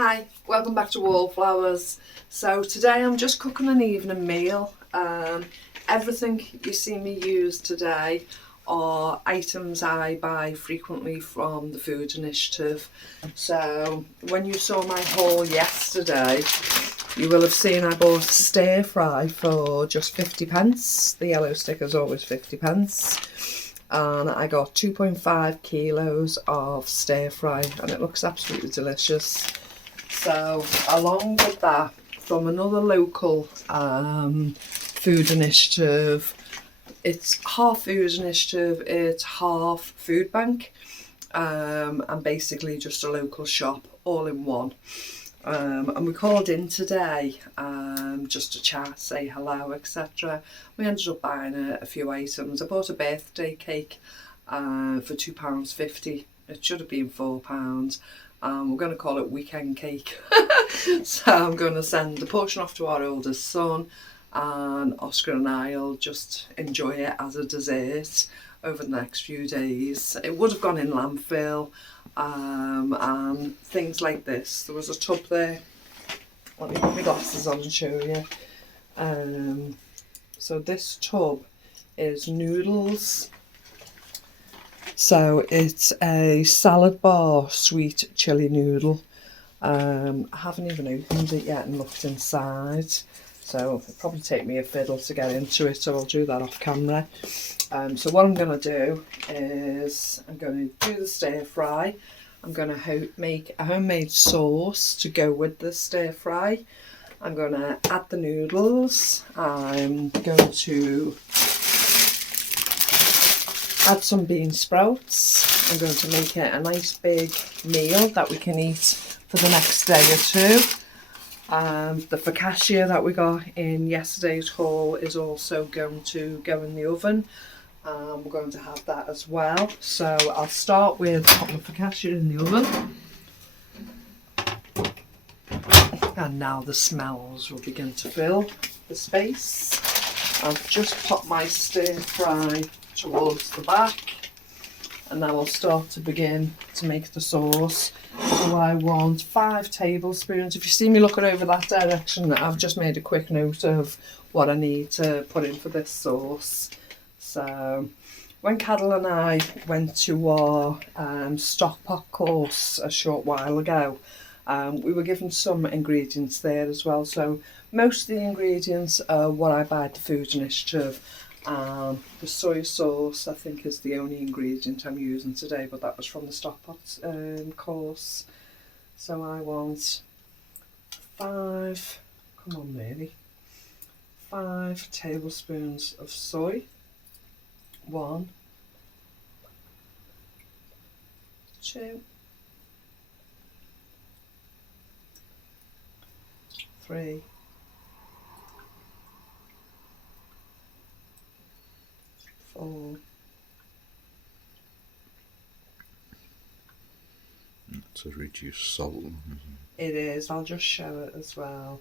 Hi, welcome back to Wallflowers. So today I'm just cooking an evening meal. Everything you see me use today are items I buy frequently from the Food Initiative. So when you saw my haul yesterday, you will have seen I bought a stir fry for just 50p. The yellow sticker's always 50p. And I got 2.5 kilos of stir fry and it looks absolutely delicious. So along with that, from another local food initiative, it's half food initiative, it's half food bank, and basically just a local shop all in one. And we called in today just to chat, say hello, etc. We ended up buying a few items. I bought a birthday cake for £2.50. It should have been £4. We're going to call it weekend cake. So I'm going to send a portion off to our oldest son, and Oscar and I'll just enjoy it as a dessert over the next few days. It would have gone in landfill and things like this. There was a tub there. Let me put my glasses on and show you. So this tub is noodles. So it's a salad bar sweet chilli noodle. I haven't even opened it yet and looked inside, so it'll probably take me a fiddle to get into it, so I'll do that off camera. So what I'm going to do is I'm going to do the stir fry. I'm going to make a homemade sauce to go with the stir fry. I'm going to add the noodles. I'm going to add some bean sprouts. I'm going to make it a nice big meal that we can eat for the next day or two. The focaccia that we got in yesterday's haul is also going to go in the oven. We're going to have that as well. So I'll start with putting the focaccia in the oven. And now the smells will begin to fill the space. I've just put my stir fry towards the back, and now I'll start to begin to make the sauce. So I want 5 tablespoons. If you see me looking over that direction, I've just made a quick note of what I need to put in for this sauce. So when Cadel and I went to our stock pot course a short while ago, we were given some ingredients there as well. So most of the ingredients are what I buy at the Food Initiative. The soy sauce, I think, is the only ingredient I'm using today, but that was from the stockpot course. So I want 5 tablespoons of soy. 1, 2, 3, 4. It's a reduced salt, isn't it? It is. I'll just show it as well.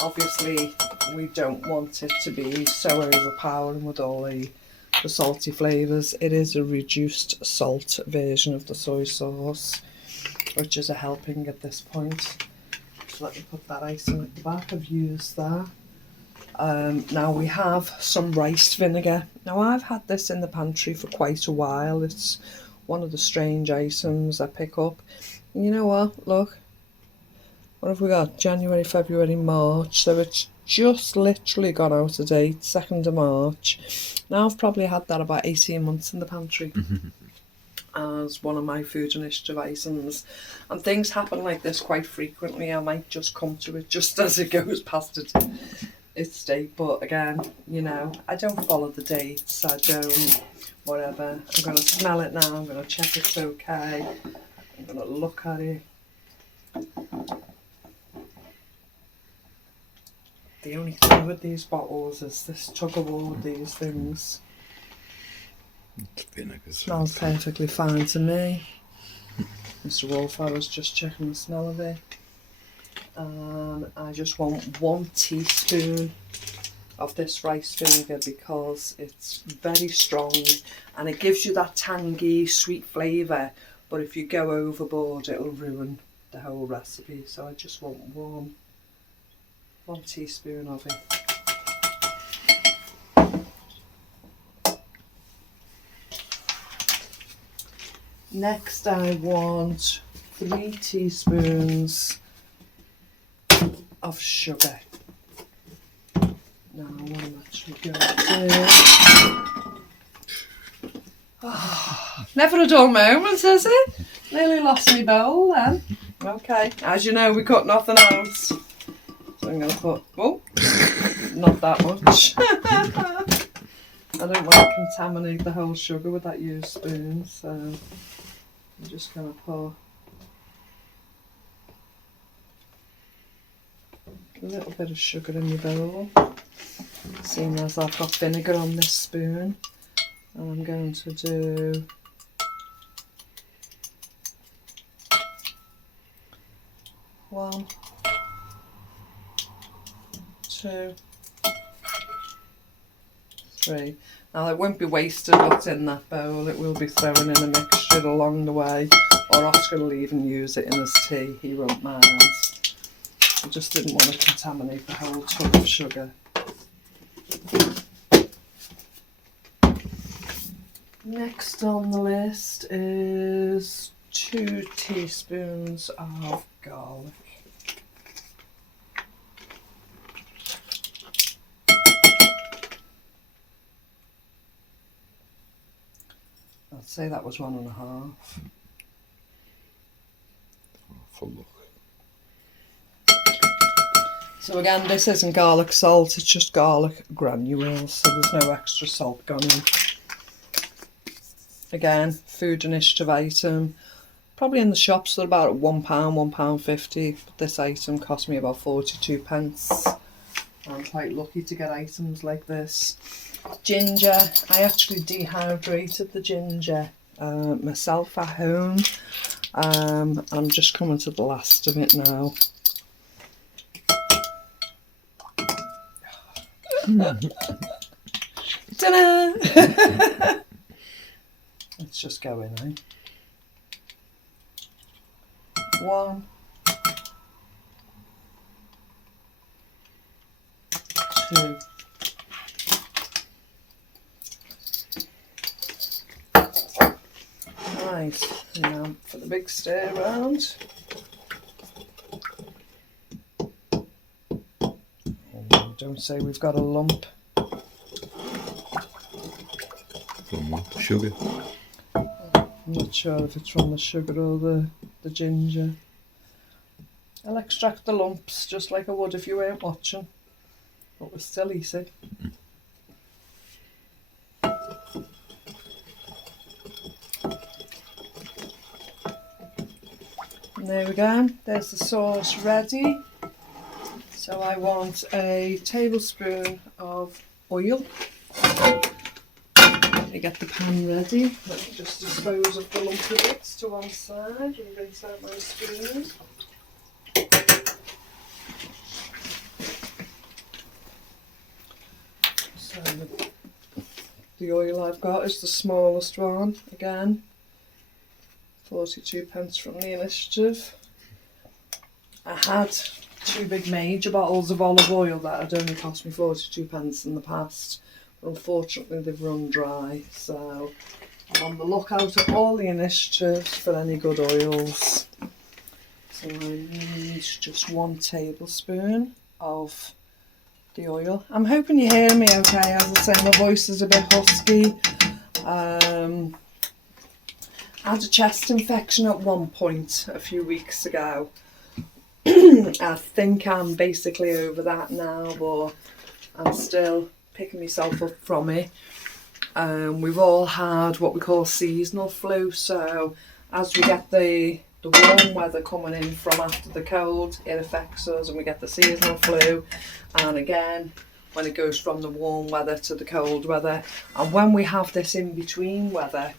Obviously, we don't want it to be so overpowering with all the salty flavours. It is a reduced salt version of the soy sauce, which is a helping at this point. So let me put that item at the back. I've used that. Now we have some rice vinegar. Now I've had this in the pantry for quite a while. It's one of the strange items I pick up. And you know what? Look. What have we got? January, February, March. So it's just literally gone out of date, 2nd of March. Now I've probably had that about 18 months in the pantry. As one of my Food Initiative items, and things happen like this quite frequently. I might just come to it just as it goes past its date, but again, you know, I don't follow the dates. I don't, whatever. I'm going to smell it now. I'm going to check it's okay. I'm going to look at it. The only thing with these bottles is this tug of war, these things. It's vinegar. Smells perfectly fine to me. Mr. Wallflowers just checking the smell of it. And I just want 1 teaspoon of this rice vinegar because it's very strong and it gives you that tangy, sweet flavour. But if you go overboard, it'll ruin the whole recipe, so I just want one teaspoon of it. Next I want 3 teaspoons of sugar. Now what I'm actually going to do... Oh, never a dull moment, is it? Nearly lost my bowl then. Okay, as you know we cut nothing out. So I'm going to put, oh, not that much. I don't want to contaminate the whole sugar with that used spoon, so I'm just going to pour a little bit of sugar in my bowl, seeing as I've got vinegar on this spoon. And I'm going to do 1, 2, 3. Now it won't be wasted what's in that bowl, it will be thrown in a mixture along the way, or Oscar will even use it in his tea, he won't mind. I just didn't want to contaminate the whole tub of sugar. Next on the list is 2 teaspoons of garlic. I'd say that was 1.5. Full look. So again, this isn't garlic salt, it's just garlic granules, so there's no extra salt gone in. Again, food initiative item. Probably in the shops they're about £1, £1.50, but this item cost me about 42 pence. I'm quite lucky to get items like this. Ginger, I actually dehydrated the ginger myself at home. I'm just coming to the last of it now. Ta-da! Let's just go in, eh? 1, 2. Right, now for the big stir round. Oh, don't say we've got a lump. From what? Sugar? I'm not sure if it's from the sugar or the ginger. I'll extract the lumps just like I would if you weren't watching, but we're still easy. And there we go, there's the sauce ready. So I want a tablespoon of oil. To get the pan ready, let me just dispose of the lumpy bits to one side and rinse out my spoon. So the oil I've got is the smallest one, again, 42 pence from the initiative. I had 2 big major bottles of olive oil that had only cost me 42 pence in the past. Unfortunately they've run dry, so I'm on the lookout at all the initiatives for any good oils. So I need just 1 tablespoon of the oil. I'm hoping you hear me okay. As I say, my voice is a bit husky. I had a chest infection at one point a few weeks ago. I think I'm basically over that now, but I'm still picking myself up from it. We've all had what we call seasonal flu, so as we get the warm weather coming in from after the cold, it affects us and we get the seasonal flu. And again, when it goes from the warm weather to the cold weather, and when we have this in-between weather,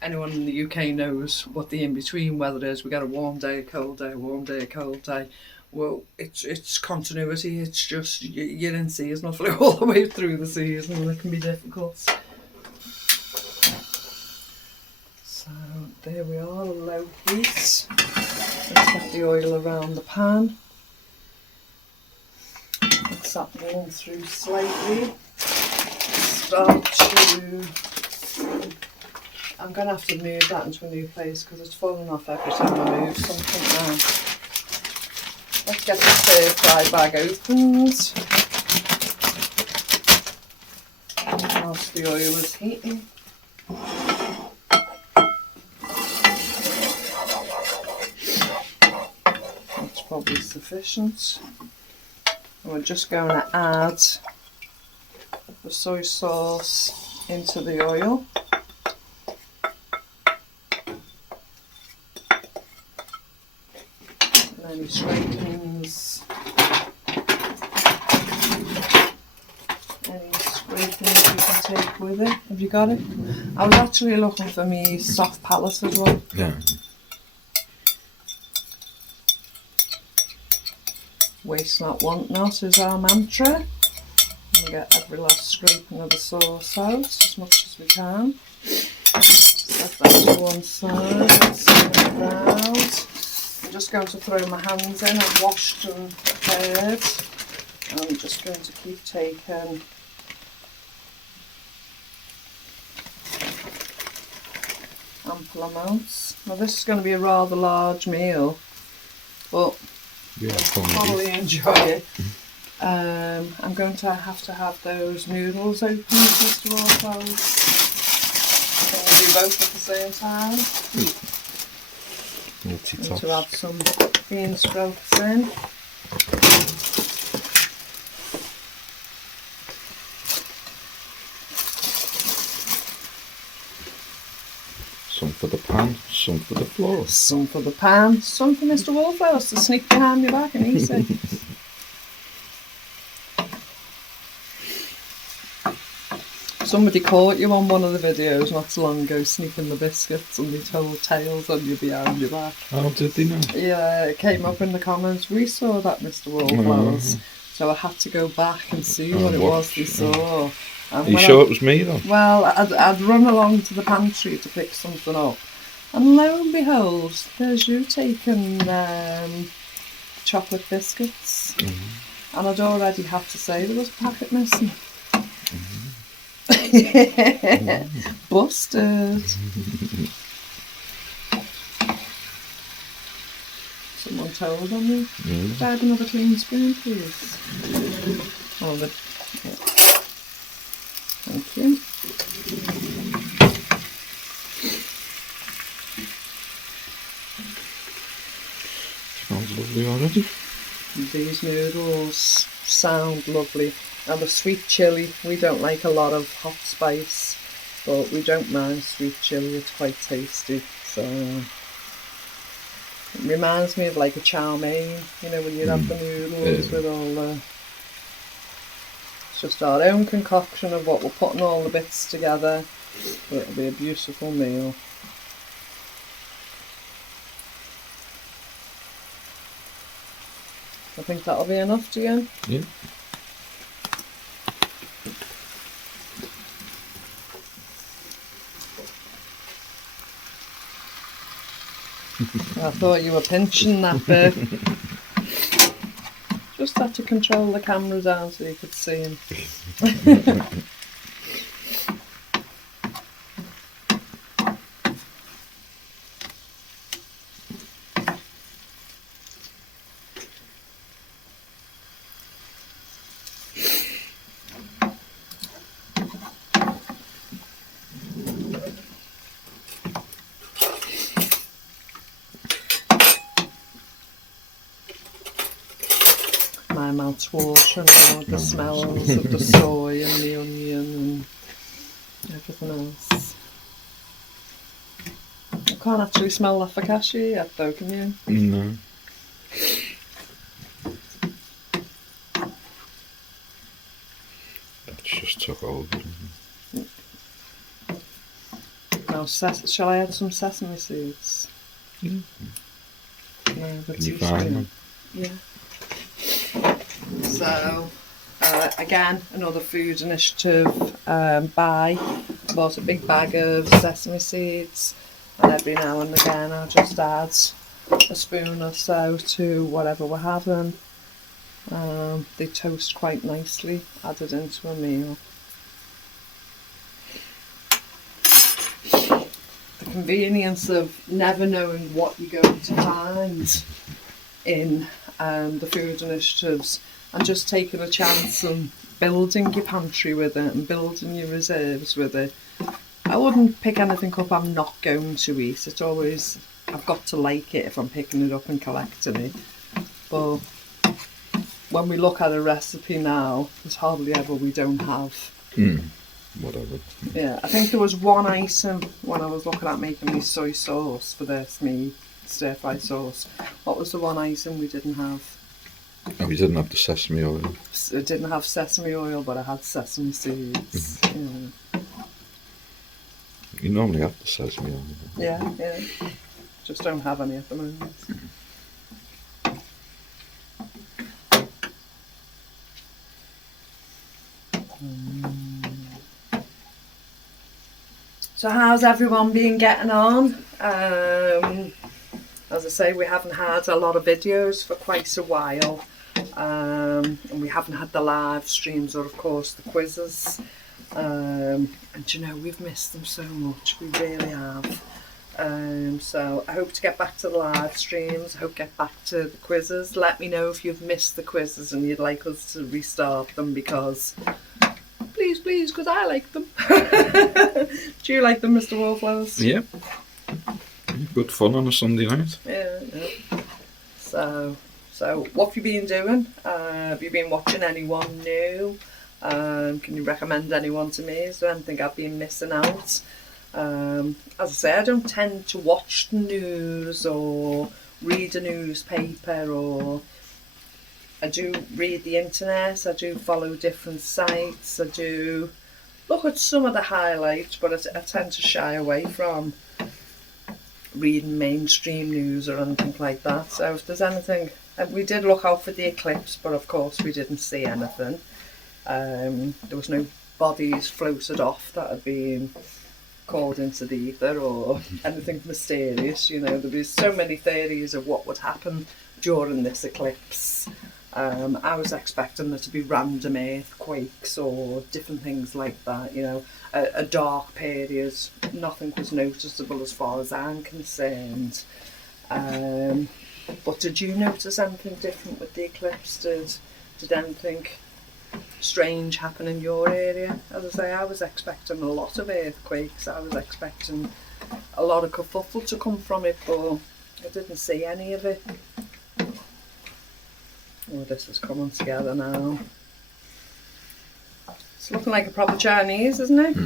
anyone in the UK knows what the in-between weather is. We get a warm day, a cold day, a warm day, a cold day. Well, it's continuity. It's just you're in seasonal flu all the way through the season, and it can be difficult. So There we are, low heat. Let's get the oil around the pan. Let's that warm through slightly. Start to... I'm going to have to move that into a new place because it's falling off every time I move something now. Let's get the stir fry bag opened. Whilst the oil is heating. That's probably sufficient. And we're just going to add the soy sauce into the oil. And any scrapings. Any scrapings you can take with it. Have you got it? I was actually looking for me soft palette as well. Yeah. Waste not, want not is our mantra. And we get every last scraping of the sauce out as much as we can. Set that to one side, spin it round. I'm just going to throw my hands in. I've washed and prepared. And I'm just going to keep taking ample amounts. Now this is going to be a rather large meal, but Yeah, I'll probably enjoy it. I'm going to have those noodles open first of all, folks. Can we do both at the same time? Going to add some bean sprouts in. Some for the pan, some for the floor. Some for the pan, some for Mr. Wallflowers to sneak behind your back and eat it. Somebody caught you on one of the videos not so long ago sneaking the biscuits and they told tales on you behind your back. Oh, did they know? Yeah, it came up in the comments. We saw that, Mr. Wallflowers. So I had to go back and see what it was they saw. And Are you sure it was me though? Well, I'd run along to the pantry to pick something up. And lo and behold, there's you taking chocolate biscuits. Mm-hmm. And I'd already have to say there was a packet missing. Busted. Someone told on me. Could I have another clean spoon, please? Oh, yeah. Thank you. Smells lovely already. These noodles sound lovely. And the sweet chilli, we don't like a lot of hot spice, but we don't mind sweet chilli, it's quite tasty. So it reminds me of like a chow mein, you know, when you have the noodles with all the... It's just our own concoction of what we're putting all the bits together. But it'll be a beautiful meal. I think that'll be enough, do you? Yeah. I thought you were pinching that bit. Just had to control the camera down so you could see him. My mouth's watering now with the smells of the soy and the onion and everything else. I can't actually smell that focaccia yet though, can you? No. That's just took over. Now, shall I add some sesame seeds? Yeah. No, Can you find them? Yeah. So, again, another food initiative buy. I bought a big bag of sesame seeds. and every now and again I'll just add a spoon or so to whatever we're having. They toast quite nicely, added into a meal. The convenience of never knowing what you're going to find in the food initiatives, and just taking a chance and building your pantry with it and building your reserves with it. I wouldn't pick anything up I'm not going to eat. It's always, I've got to like it if I'm picking it up and collecting it. But when we look at a recipe now, there's hardly ever we don't have. Whatever. Yeah, I think there was one item when I was looking at making me soy sauce for this, me stir fry sauce. What was the one item we didn't have? Oh, we didn't have the sesame oil. It didn't have sesame oil, but I had sesame seeds. Yeah. You normally have the sesame oil. Yeah. Just don't have any at the moment. So how's everyone been getting on? As I say, we haven't had a lot of videos for quite a while, and we haven't had the live streams or of course the quizzes, and you know, we've missed them so much, we really have. So I hope to get back to the live streams, I hope to get back to the quizzes. Let me know if you've missed the quizzes and you'd like us to restart them, because please, because I like them. Do you like them, Mr. Wallflowers? Yeah. Good fun on a Sunday night. Yeah. So what have you been doing? Have you been watching anyone new? Can you recommend anyone to me? Is there anything I've been missing out? As I say, I don't tend to watch the news or read a newspaper, or I do read the internet, I do follow different sites, I do look at some of the highlights, but I tend to shy away from reading mainstream news or anything like that. So if there's anything, we did look out for the eclipse, but of course we didn't see anything. There was no bodies floated off that had been called into the ether or anything mysterious. You know, there was so many theories of what would happen during this eclipse. I was expecting there to be random earthquakes or different things like that, you know, a dark period. Nothing was noticeable as far as I'm concerned. But did you notice anything different with the eclipse? Did anything strange happen in your area? As I say, I was expecting a lot of earthquakes. I was expecting a lot of kerfuffle to come from it, but I didn't see any of it. Oh, this is coming together now. It's looking like a proper Chinese, isn't it?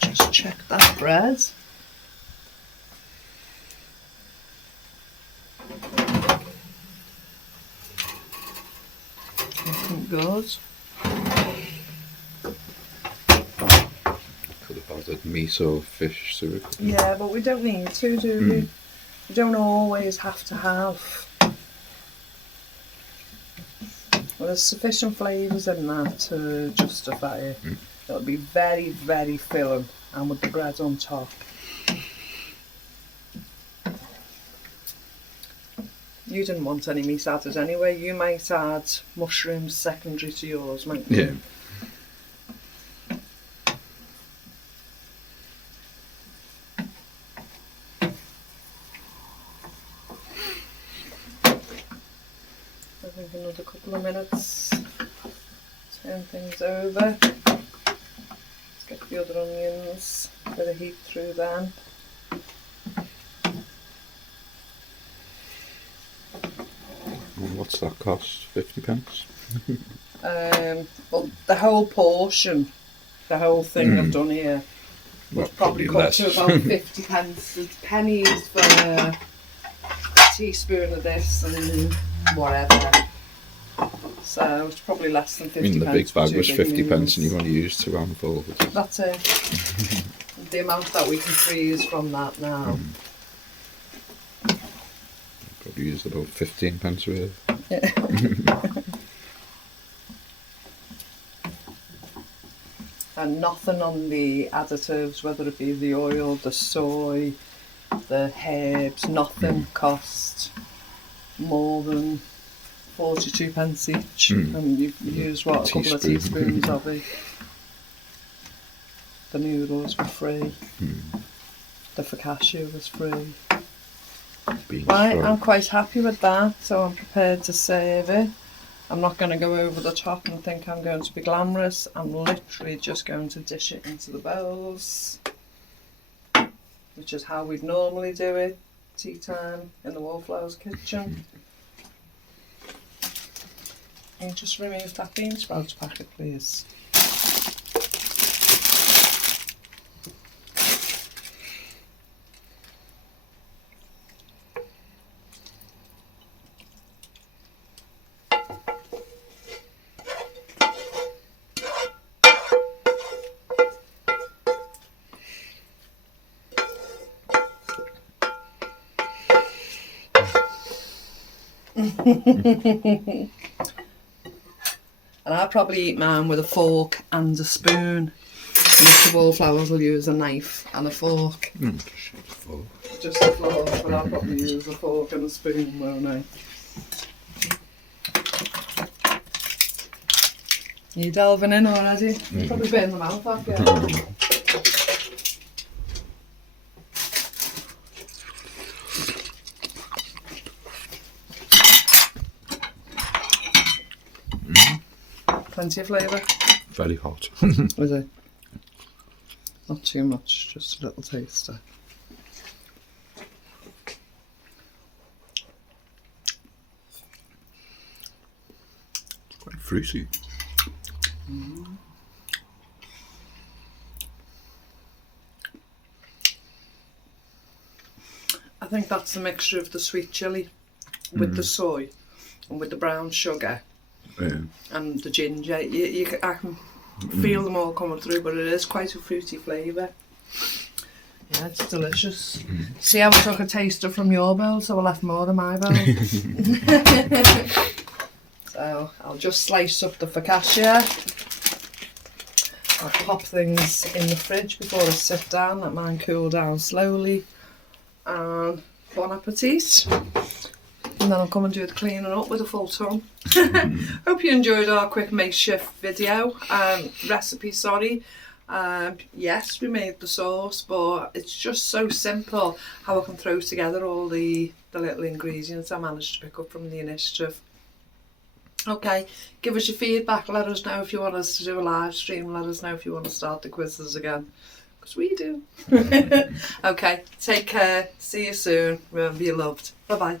Just check that bread. Looking good. Could have added meat or fish to it. Yeah, but we don't need to, do we? We don't always have to have. Well, there's sufficient flavours in that to justify it. It'll be very, very filling, and with the bread on top. You didn't want any meat added anyway. You might add mushrooms secondary to yours, mightn't you? Yeah. I think another couple of minutes. Turn things over. Let's get the other onions. Bit of heat through them. And what's that cost? 50p? Well, the whole portion, the whole thing I've done here, Well, would probably come less. to about 50p. It's pennies for a teaspoon of this and whatever. So it's probably less than 50p. I mean, the big for bag two was big 50p meals. and you've only used 2 handfuls. That's it. The amount that we can freeze from that now. Probably used about 15p worth. Yeah. and nothing on the additives, whether it be the oil, the soy, the herbs, nothing costs more than 42 pence each, and you use what, a couple of teaspoons of it. The noodles were free, the focaccia was free. Right, I'm quite happy with that, so I'm prepared to serve it. I'm not going to go over the top and think I'm going to be glamorous. I'm literally just going to dish it into the bowls, which is how we'd normally do it, tea time in the Wallflowers kitchen. And just remove that bean sprouts packet, please. And I'll probably eat mine with a fork and a spoon. And Mr. Wallflowers will use a knife and a fork. Just a fork, but I'll probably use a fork and a spoon, won't I? Are you delving in already? Probably burn the mouth off, yeah. Plenty of flavour? Very hot. Is it? Not too much, just a little taster. It's quite fruity. I think that's the mixture of the sweet chilli with the soy and with the brown sugar and the ginger. I can feel them all coming through, but it is quite a fruity flavour. Yeah, it's delicious. See how I took a taster from your bowl, so I left more in my bowl. So I'll just slice up the focaccia. I'll pop things in the fridge before I sit down, let mine cool down slowly. And bon appetit. And then I'll come and do the cleaning up with a full tongue. Hope you enjoyed our quick makeshift video. Recipe, sorry. Yes, we made the sauce, but it's just so simple how I can throw together all the little ingredients I managed to pick up from the initiative. Okay, give us your feedback, let us know if you want us to do a live stream, let us know if you want to start the quizzes again, because we do. Okay, take care, see you soon, remember you're loved, bye bye.